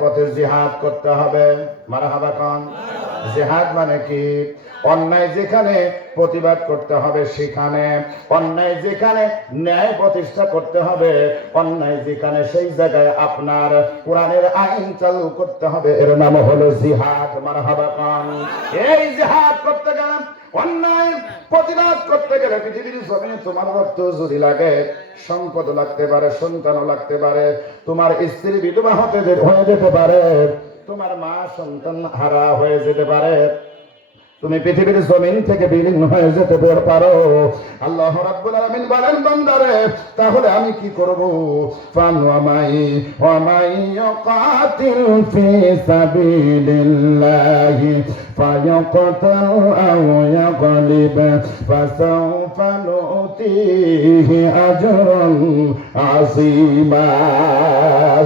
পথে জিহাদ করতে হবে। মারহাবা কোন? জিহাদ মানে কি? অন্যায় যেখানে প্রতিবাদ করতে হবে সেখানে, অন্যায় যেখানে ন্যায় প্রতিষ্ঠা করতে হবে, অন্যায় যেখানে সেই জায়গায় আপনার কোরআনের আইন চালু করতে হবে, এর নাম হলো জিহাদ। মারহাবা কোন? এই জিহাদ করতে গেলে, অন্যায় প্রতিবাদ করতে গেলে পৃথিবীর জমিনে তোমার রক্ত যদি লাগে, সম্পদ লাগতে পারে, সন্তানও লাগতে পারে, তোমার স্ত্রী বিধবা হয়ে যেতে পারে, তোমার মা সন্তান হারা হয়ে যেতে পারে, তুমি পৃথিবীর জমিন থেকে বিলীন হয়ে যেতে পারো। আল্লাহ রাব্বুল আলামিন বলেন বান্দারে, তাহলে আমি কি করব? ফান ওয়া মাই ইয়াকাতিল ফি সাবিলিল্লাহি ফায়াকতাল আও ইয়াগলিব ফাসাওফা নুতিহি আজরান আযীমা।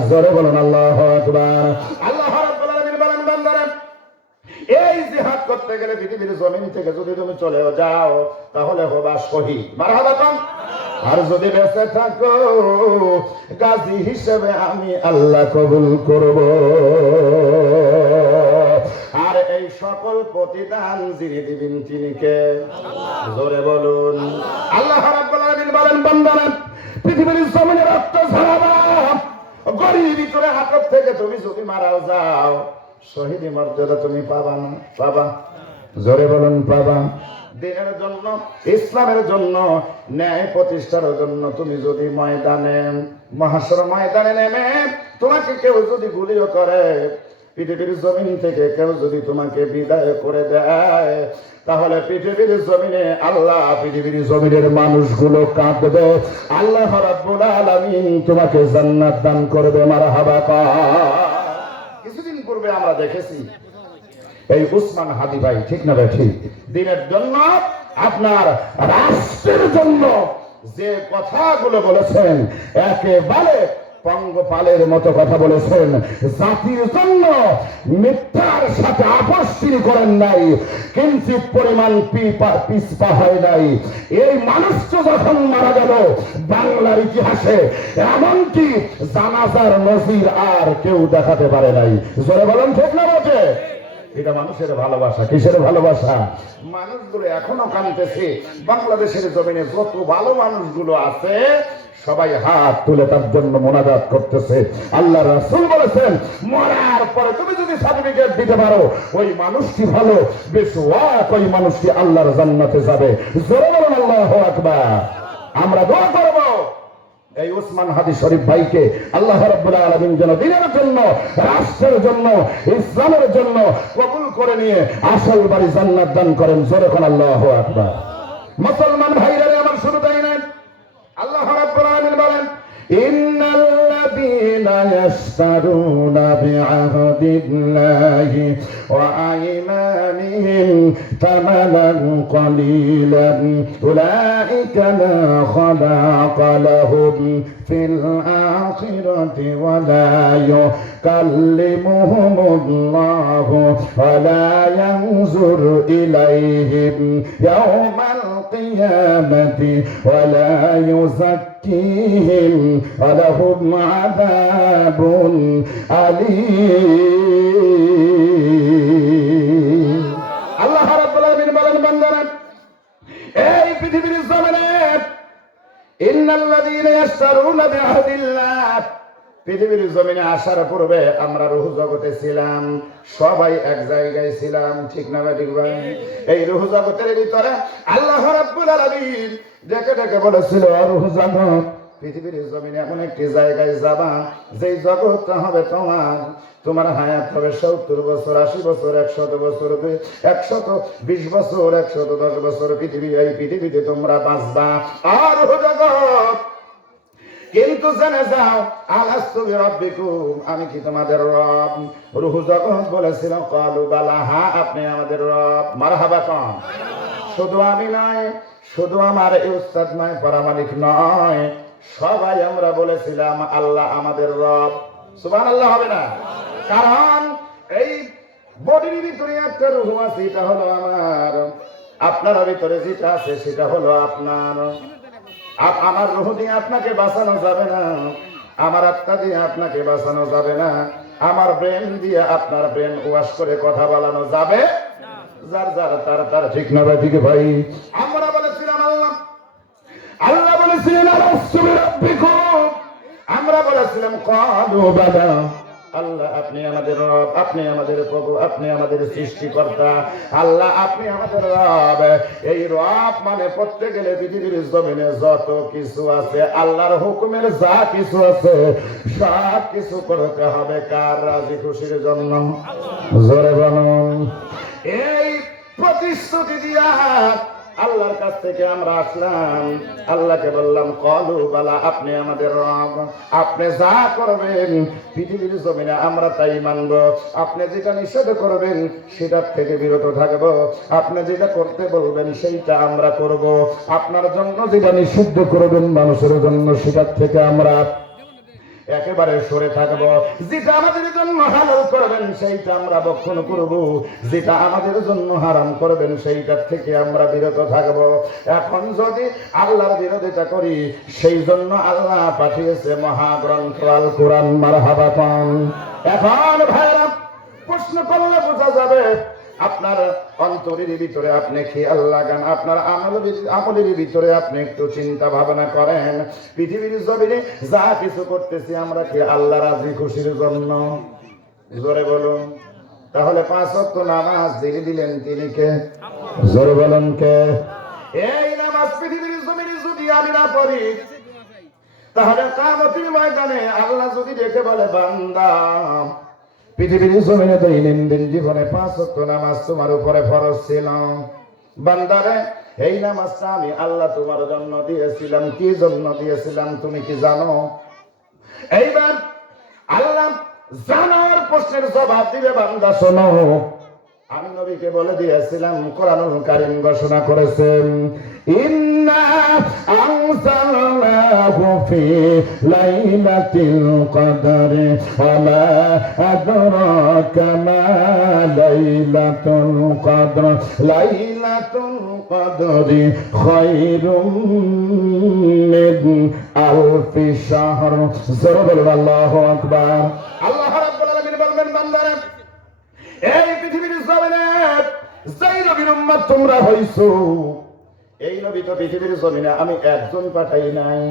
জোরে বলুন আল্লাহু আকবার। আল্লাহ রাব্বুল আলামিন বলেন বান্দারে, এই জিহাদ করতে গেলে পৃথিবীর জমিন থেকে যদি তুমি চলে যাও তাহলে হবা শহীদ। মারহাবা কোন? আর যদি বেঁচে থাকো গাজী হিসেবে আমি আল্লাহ কবুল করব। আর এই সকল প্রতিদান যিনি দিবেন তিনি কে? জোরে বলুন। আল্লাহ রাব্বুল আলামিন বলেন বান্দারা, পৃথিবীর জমিনে রক্ত ঝরাবা, গরিবি করে হাত থেকে তুমি যদি মারাও যাও, শহীদি মর্যাদা তুমি পাবা না? পাবা। জোরে বলুন পাবা। দিনের জন্য, ইসলামের জন্য, ন্যায় প্রতিষ্ঠার জন্য তুমি যদি ময়দানে, মহাশর ময়দানে নেমে তোমাকে কেউ যদি গুলিও করে, পৃথিবীর জমিন থেকে কেউ যদি তোমাকে বিদায় করে দেয়, তাহলে পৃথিবীর জমিনে আল্লাহ, পৃথিবীর জমিনের মানুষগুলো কাঁদবে, আল্লাহ রাব্বুল আলামিন তোমাকে জান্নাত দান করবে। মারহাবা কোন? কিছুদিন পূর্বে আমরা দেখেছি এই উসমান হাদি ভাই, ঠিক না ভাই? ঠিক। দিনের জন্য, আপনার রাষ্ট্রের জন্য যে কথাগুলো বলেছেন, একেবারে পঙ্গপালের মতো কথা বলেছেন। জাতির জন্য মিথ্যার সাথে আপোষ তিনি করেন নাই, কিঞ্চিত পরিমাণ পিছপা হয় নাই। এই মানুষটা যখন মারা গেল বাংলার ইতিহাসে এমনকি জানাজার নজির আর কেউ দেখাতে পারে নাই। জোরে বলেন ঠিক না বটে? এটা মানুষের ভালোবাসা। কিসের ভালোবাসা? মানুষগুলো এখনো কাঁদতেছে। বাংলাদেশের জমিনে যত ভালো মানুষগুলো আছে সবাই হাত তুলে তার জন্য মোনাজাত করতেছে। আল্লাহ রাসূল বলেছেন, মরার পরে তুমি যদি সার্টিফিকেট দিতে পারো ওই মানুষটি ভালো, বেশওয়াক ওই মানুষটি আল্লাহর জান্নাতে যাবে। জোরে বলুন আল্লাহু আকবার। আমরা দোয়া করব এই উসমান হাদি শরীফ ভাইকে আল্লাহ রাব্বুল আলামিন যেন দিনের জন্য, রাষ্ট্রের জন্য, ইসলামের জন্য কবুল করে নিয়ে আসল বাড়ি জান্নাত দান করেন। জোরে কোন আল্লাহু আকবার। মুসলমান ভাইরা আমার শুরুতেই নেন, আল্লাহ রাব্বুল আলামিন বলেন, ইন্নাল্লাযীনা ইয়াশতারুনা বিআহদিল্লাহি ওয়া আইমানিহিম তামানান ক্বালীলান উলাইকা লা খালাকা লাহুম ফিল আখিরাতি ওয়া লা ইউকাল্লিমুহুমুল্লাহু ওয়া লা ইয়ানজুর ইলাইহিম ইয়াওমাল কিয়ামাতি ওয়া লা ইউযাক্কিহিম ওয়া লাহুম আযাবুন আলীম। আল্লাহ রাব্বুল আলামিন বলেন বান্দারা, এই পৃথিবীর জমিনে ইন্নাল্লাযীনা ইয়াশতারুনা বিআহদিল্লাহ, পৃথিবীর জমিনে আসার পূর্বে আমরা রূহ জগতে ছিলাম, সবাই এক জায়গায় ছিলাম, ঠিক না ঠিক ভাই? এই রূহ জগতের ভিতরে আল্লাহ রাব্বুল আলামিন ডেকে ডেকে বলেছিল, রূহ জগৎ, পৃথিবীর জমিনে এমন একটি জায়গায় যাবা যেই জগৎটা হবে তোমার হায়াত হবে 70 বছর, 80 বছর, 100 বছর, 120 বছর, 110 বছর। এই পৃথিবীতে তোমরা বাঁচবা। আর রূহ জগৎ, কিন্তু জেনে যাও, আলাস্তু বিরাব্বিকুম, আমি কি তোমাদের রব? রূহ জগৎ বলেছিল, ক্বালু বালা, হ্যাঁ আপনি আমাদের রব। মারহাবা কোন? শুধু আমি নয়, শুধু আমার এই উস্তাদ নয়, পরামালিক নয়, সবাই আমরা বলেছিলাম আল্লাহ আমাদের রব। সুবহানাল্লাহ হবে না? কারণ এই বডির ভিতরে একটা রূহ আছে, এটা হলো আমার। আপনার ভিতরে যেটা আছে সেটা হলো আপনার। আমার রূহ দিয়ে আপনাকে বাঁচানো যাবে না, আমার আত্মা দিয়ে আপনাকে বাঁচানো যাবে না। আমার ব্রেন দিয়ে আপনার ব্রেন ওয়াশ করে কথা বলানো যাবে? যার যার তার ঠিক না ঠিক ভাই? আমরা বলেছিলাম আল্লাহ, আল্লাহ বলেছিলেন আলাস্তু বিরাব্বিকুম, আমরা বলেছিলাম ক্বালু বালা। আল্লাহ আপনি আমাদের রব, আপনি আমাদের প্রভু, আপনি আমাদের সৃষ্টিকর্তা। আল্লাহ আপনি আমাদের রব। এই রব মানে করতে গেলে পৃথিবীর জমিনে যত কিছু আছে, আল্লাহর হুকুমের যা কিছু আছে সব কিছু করতে হবে কার? রাজি খুশির জন্য। জোরে বলুন। এই প্রতিশ্রুতি দিয়া আল্লাহর কাছ থেকে আমরা আসলাম, আল্লাহকে বললাম ক্বালু বালা, আপনি আমাদের রব, আপনি যা করবেন পৃথিবীর জমিনে আমরা তাই মানব। আপনি যেটা নিষেধ করবেন সেটার থেকে বিরত থাকব, আপনি যেটা করতে বলবেন সেইটা আমরা করব। আপনার জন্য যেটা নিষিদ্ধ করবেন মানুষের জন্য সেটার থেকে আমরা একেবারে সরে থাকবো। যেটা আমাদের জন্য হালাল করবেন সেইটা আমরা ভক্ষণ করব, যেটা আমাদের জন্য হারাম করবেন সেইটার থেকে আমরা বিরত থাকবো। এখন যদি আল্লাহর বিরোধিতা করি, সেই জন্য আল্লাহ পাঠিয়েছে মহাগ্রন্থ আল কোরআন। মারহাবা পান। এখন ভাইরা প্রশ্ন করলে বোঝা যাবে আপনার অন্তরের ভিতরে আপনি খেয়াল লাগান, আপনার আমলের ভিতরে আপনি একটু চিন্তা ভাবনা করেন। পৃথিবীর জমিনে যা কিছু করতেছি আমরা কি আল্লাহ রাজি খুশির জন্য? জোরে বলুন। তাহলে 5 ওয়াক্ত নামাজ দিয়ে দিলেন তিনি কে? জোরে বলুন কে? এই নামাজ পৃথিবীর জমিনে যদি আমি না পড়ি, তাহলে কিয়ামতের ময়দানে আল্লাহ যদি ডেকে বলে বান্দা পৃথিবীর জমিনে দৈনন্দিন জীবনে 5 ওয়াক্ত নামাজ তোমার উপরে ফরজ ছিল, বান্দারে এই নামাজটা আমি আল্লাহ তোমার জন্য দিয়েছিলাম। কি জন্য দিয়েছিলাম তুমি কি জানো? এইবার আল্লাহ জানার প্রশ্নের জবাব দিবে, বান্দা শোনো, আমি নবীকে বলে দিয়েছিলাম, কোরআনুল কারীম ঘোষণা করেছেন ইন্না আনজালনাহু ফি লাইলাতিল কদর ওয়া মা আদরাকা মা লাইলাতুল কদর লাইলাতুল কদরি খায়রুম মিন আলফি শাহর। জোরে আল্লাহু আকবার। আল্লাহ রাব্বুল আলামিন বলবেন, বান্দারা এই পৃথিবীর জমিনে যেই নবীর উম্মত তোমরা হইছো, এই নবী তো পৃথিবীর জমিনে আমি একজন পাঠাই নাই,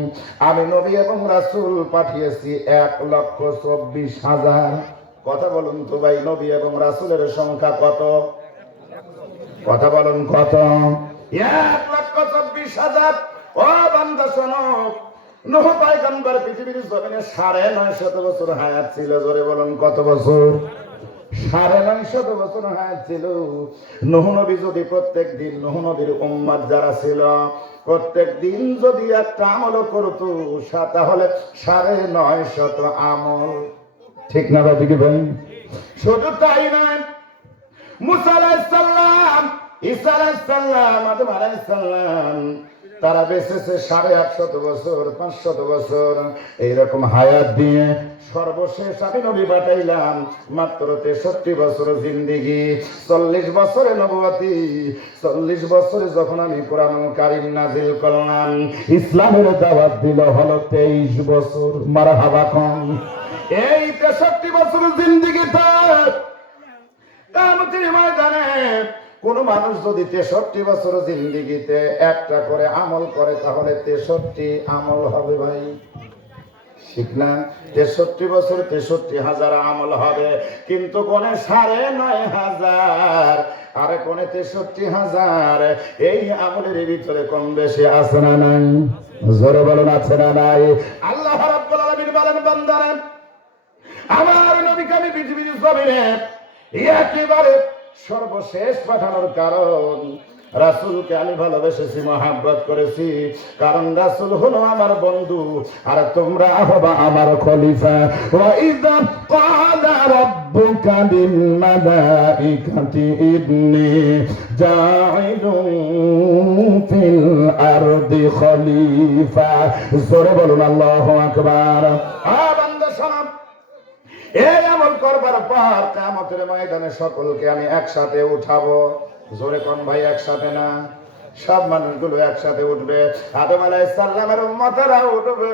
আমি নবী এবং রাসূল পাঠিয়েছি 1,24,000। কথা বলুন তো ভাই, নবী এবং রাসূলের সংখ্যা কত? কথা বলুন কত? 1,24,000। ও বান্দা শোনো, নূহ পয়গম্বর পৃথিবীর জমিনে 950 বছর হায়াত ছিল। জোরে বলুন কত বছর? 950 বছর হায়াত ছিল। নূহ নবী যদি প্রত্যেক দিন, নূহ নবীর উম্মত যারা ছিল প্রত্যেক দিন যদি একটা আমল করত, তাহলে 950 আমল। ঠিক না বাবা ভাই? শুধু তাই নয়, মুসা আলাইহিস সালাম, ঈসা আলাইহিস সালাম, আদম আলাইহিস সালাম, তারা বেঁচেছে 850 বছর, 500 বছর এইরকম হায়াত দিয়ে। সর্বশেষ আমি নবী পাঠাইলাম মাত্র 63 বছর জিন্দেগি, 40 বছরে নবুয়তি। 40 বছরে যখন আমি কোরআনুল কারীম নাযিল করলাম, ইসলামের দাওয়াত দিল হলো 23 বছর। মারহাবা কম। এই 63 বছর জিন্দেগিতে কিয়ামতের ময়দানে কোন মানুষ যদি 63 বছর জিন্দেগিতে একটা করে আমল করে, তাহলে 63 আমল হবে ভাই। ঠিক না? 63 বছর 63,000 আমল হবে, কিন্তু কোনে 9,500 আর কোনে 63,000। এই আমলের ভিতরে কম বেশি আছে না নাই? জোরে বলুন আছে না নাই? আল্লাহ রাব্বুল আলামিন বলেন, বান্দারা আমার নবীকে আমি পৃথিবীর জমিনে একেবারে সর্বশেষ পাঠানোর কারণ, রাসূলকে আমি ভালোবেসেছি, মহব্বত করেছি, কারণ রাসূল হলো আমার বন্ধু আর তোমরা হবা আমার খলিফা। ওয়া ইযা ক্বালা রাব্বুকা লিল মালাইকাতি ইন্নী জাঈলুন ফিল আরদি খলিফা। জোরে বলুন আল্লাহু আকবার। বান্দা শোনো, এই আমল করবার পর কিয়ামতের ময়দানে সকলকে আমি একসাথে উঠাবো। জোরে কোন ভাই? একসাথে না, সব মানুষগুলো একসাথে উঠবে। আদম আলাইহিস সালামের উম্মতেরা উঠবে।